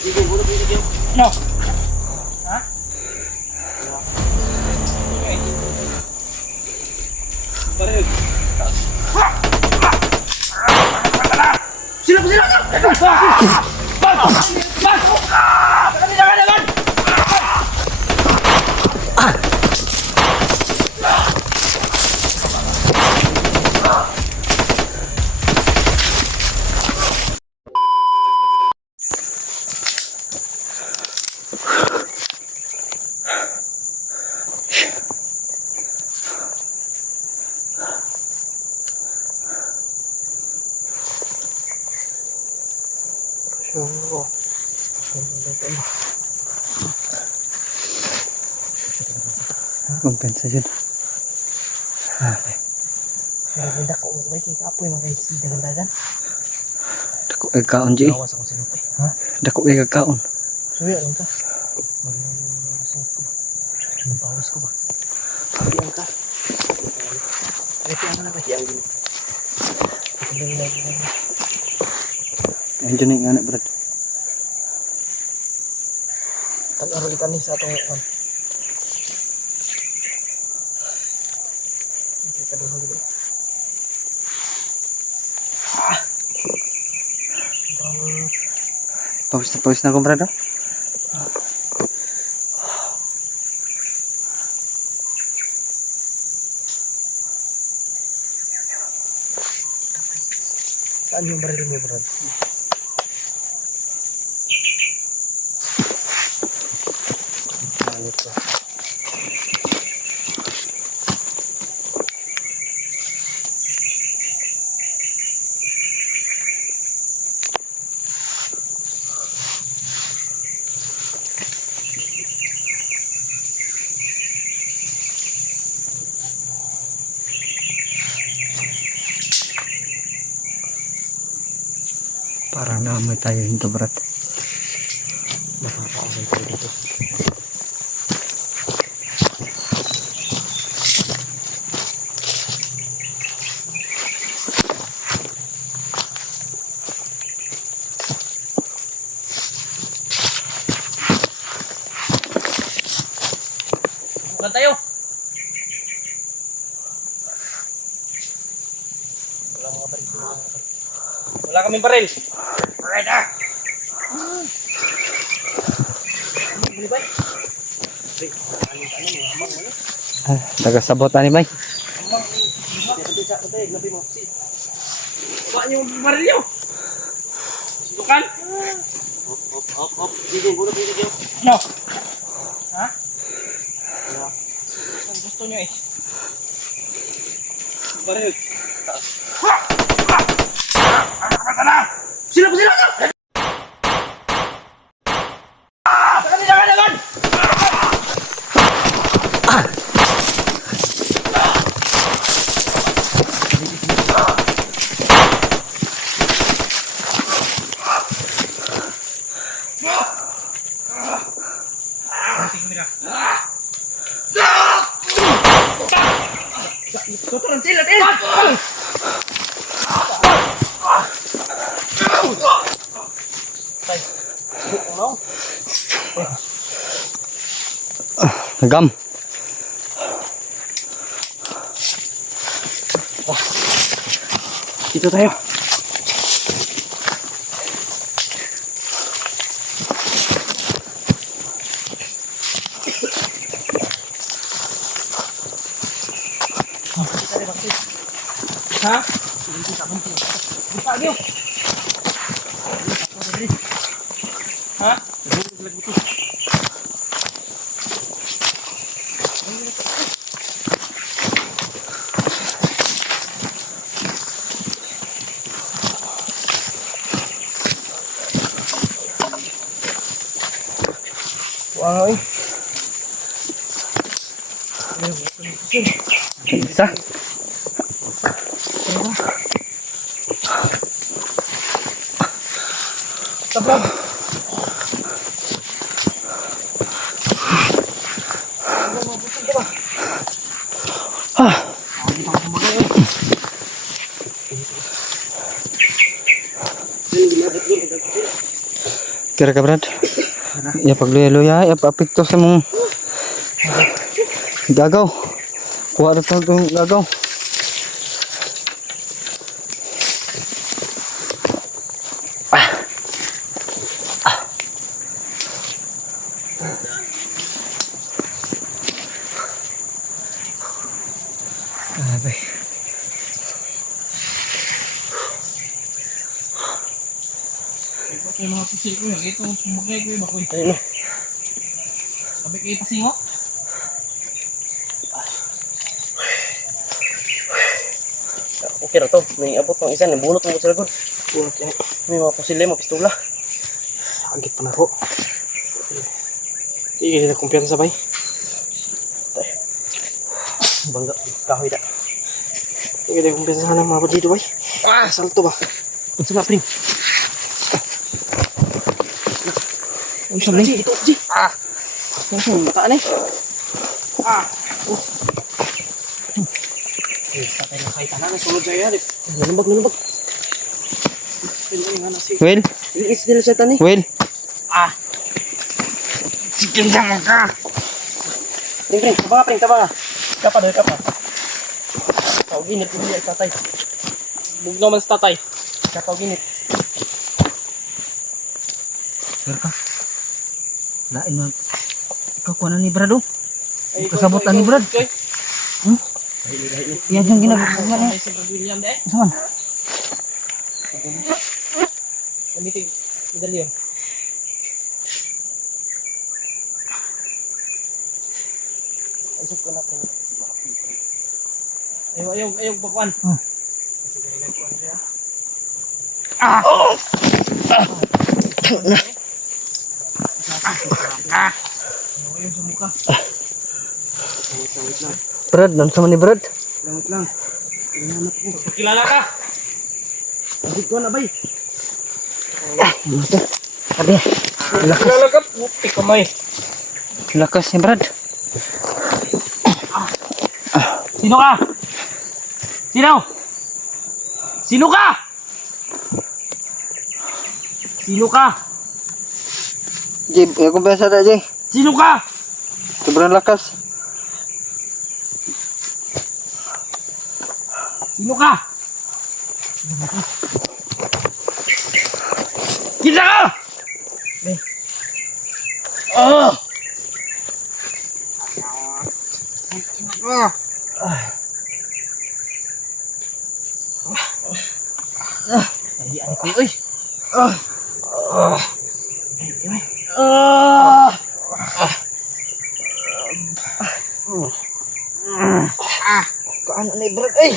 No. Ha? Pareho. Sila! Kumpensa yun. Hindi ko may kikapoy mga guys. Dagan-dagan. Dako ay kaon, G. Awas ako sinupay. Ha? Dako ay kakaon. Suya lang ka. Magnasin ko ba? Nabawas ko ba? Hiyang ka. Hiyang ka na ba? Hiyang din. Ayun dyan na yung anak, brad. Tag-aro itan ni sa atong ikan. Kita dulu gitu. Pawis na akong brad. Saan yung baril mo, brad? Malit ko. Parang naamoy tayo hinto, brad. Nakakaaway tayo dito. Bukan tayo. Wala mga baril. Wala kaming baril. Alright ah. Tagasabot ani bay. Bawa niyo baril niyo. Subukan. Hop. Gigil muna pinigil. No. Ha? Ang gusto niyo eh. Baril. Sila! Jangan! Kotoran sila, Gam. Dito tayo. Ha? Buka dia. Ha? Wow. Isa. Tablog. Kira ka, Brad? Ya, pagluya-luya, ya, papikto sa mong gagaw. Kuha na itong gagaw. Abay. Ito yung mga pusil ko yun. Ito, sumagay ko yung bakoy. Ayun, no. Sabi kayo pasingo. Okay na to. May abot ng isa. Nabulot mo sa lagod. Bulat yan. May mga pusil mo, pistola. Agit pa na ko. Hindi na kumpiyansa bay. Bangga. Kahoy na. Hindi na kumpiyansa sana mga dito bay. Salto ba? Unsa na, pring? Unsa man? Ito, G. Bataan eh. Sa tayo na kahit tanan. Sunod siya yan. Nalambag, nalambag. Hindi nga na si... Will? Ilis nila sa tani. Will? Chicken jangan ka! Pring, pring. Taba nga, pring. Taba nga. Kapa, doy, kapa. Tawag init. Hindi ay tatay. Bugno man sa tatay. Kapa, ginit. Kira ka? Lain mo. Ikaw kuha na ni Brad, oh. Kasabutan ni Brad. Yan yung ginagawa niya. Ay, si William de. Saan? Gamitin. Medalyon. Isip ko na, pring. Ayaw, bakuan. Ayaw sa mukha. Wait lang. Brad, nan sama ni Brad? Wait lang. Hinahanap ko. Kilala ka? Isip ko na, bay. Sabi, Kilala ka? Puti kamay. lakas ni Brad. Sino ka? Sino? Sino ka? Sino ka? Jib, ya kumpesa dah, Jib. Sino ka? Sobrang lakas. Sino ka? Kita ka! Oh! Ay, ano ko yun? Kaano na, Brad? Ay!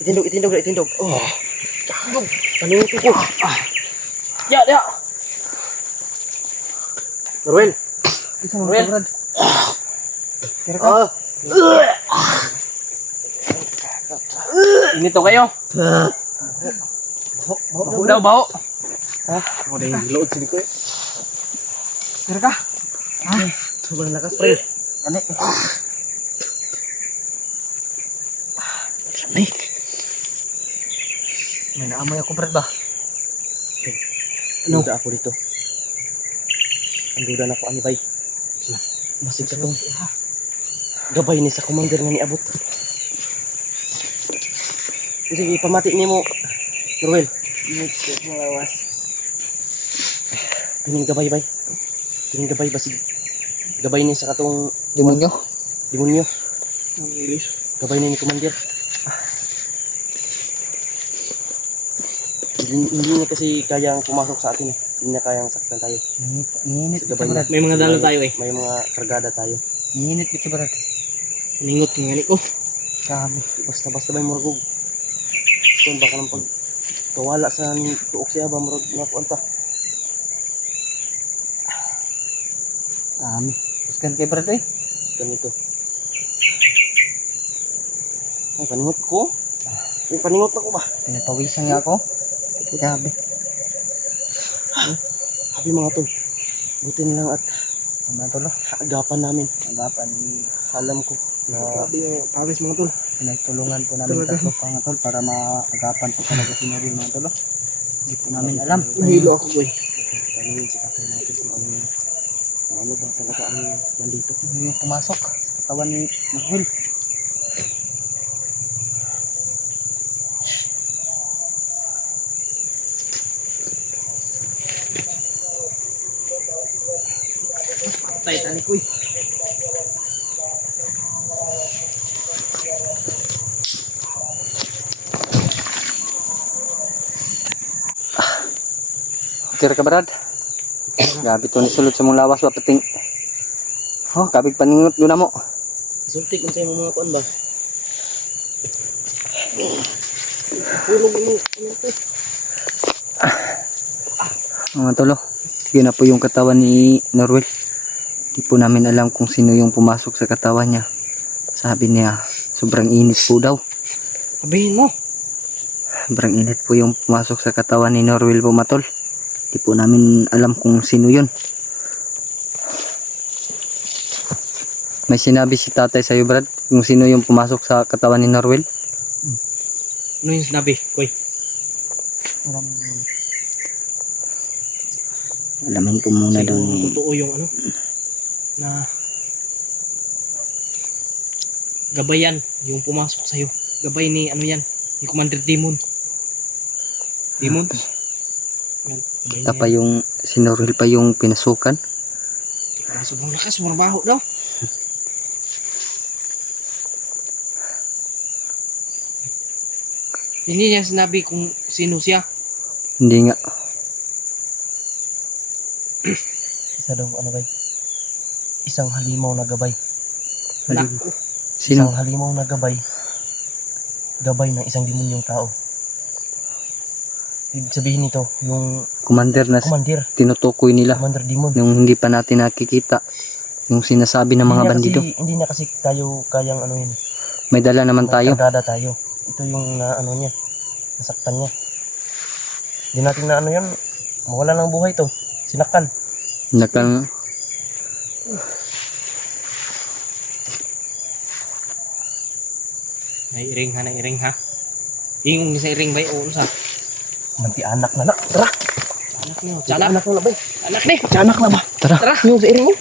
Itindog, itindog, itindog. Itindog. Kalimutin ko. Ya, ya. Norwell. Isa mo, Well. Brad. Inito kayo. Baho daw, baho. Ako na yung load sila ko eh. Kira ka? Sobrang lakas, pre. Ano? Sabi. May naamoy ako, Brad ba? Ano? Duda ako dito. Ang duda na ko, ani bay. Masig sa tong gabay ni sa commander nga niabot. Sige, pamati ni mo, Norwell. Malawas. Kining gabay, bay. Kining gabay, basig. Gabay ni sa katong Demonyo? demonyo. Ang English. Gabay ni commander. Hindi niya kasi kayang pumasok sa atin eh. Hindi niya kayang saktan tayo. Ninit Sa kita, gabay Brad. May mga dalo tayo eh. May mga kargada tayo. Ninit kita, Brad. Ningot ng ganit ko. Kami. Basta-basta ba yung muragog. Kung baka ng pagkawala sa tuok siya ba murag na kuanta. Kami. Puskan kay Brad, eh. Basta ganito. Ay, paningot ko. Ay, paningot ako ba? Pinapawisan nga ako. Grabe. Habi mga tol. Buti na lang at Ano to, lo? agapan namin. Agapan ni... Alam ko. Na Grabe yung pawis mga tol. Pinagtulungan po namin Talaga. tatlo pa mga tol para maagapan po talaga si Norwin mga tol. Hindi po namin alam. Nahilo ako boy. tanungin si tatay natin kung ano ba talaga ang nandito. Ano yung pumasok sa katawan ni Norwin. Titanic ko eh. Okay ka Brad? Grabe to ni sulod sa mong lawas ba pating. Oh, kabig paningot doon na mo. Sulti kung sa'yo mga kuan ba? Pulog mo. Mga tolo, yun na po yung katawan ni Norwin. Di po namin alam kung sino yung pumasok sa katawan niya. Sabi niya, sobrang init po daw. Sabihin mo. Sobrang init po yung pumasok sa katawan ni Norwin po matol. Di po namin alam kung sino yun. May sinabi si tatay sa'yo Brad, kung sino yung pumasok sa katawan ni Norwin? Ano yung sinabi? Koy. Alamin po muna daw Siguro ni... totoo yung ano na gabayan yung pumasok sa'yo. Gabay ni ano yan, ni Commander Demon. Demon? Yan, gabay niya Tapa yan. yung si Norwin pa yung pinasukan. Sobrang lakas, sobrang baho daw. Hindi niya sinabi kung sino siya. Hindi nga. Isa daw ano bay? Isang halimaw na gabay. Naku. Sino? Isang halimaw na gabay. Gabay ng isang demonyong tao. Ibig sabihin nito, yung Commander na commander, tinutukoy nila. commander demon. Nung hindi pa natin nakikita. Yung sinasabi ng mga bandido. Hindi na kasi tayo kayang ano yun. May dala naman tayo. May kargada tayo. Ito yung na ano niya. Nasaktan niya. Hindi natin na ano yan. Mawala ng buhay to. Sinaktan. Nakang... Nairing ha, nairing ha. Ingong sa iring bay o sa. Manti anak na na. Tara. Anak niyo, Anak anak. na na bay. Anak ni. Anak na ba? Tara. Tara. Yung sa iring mo.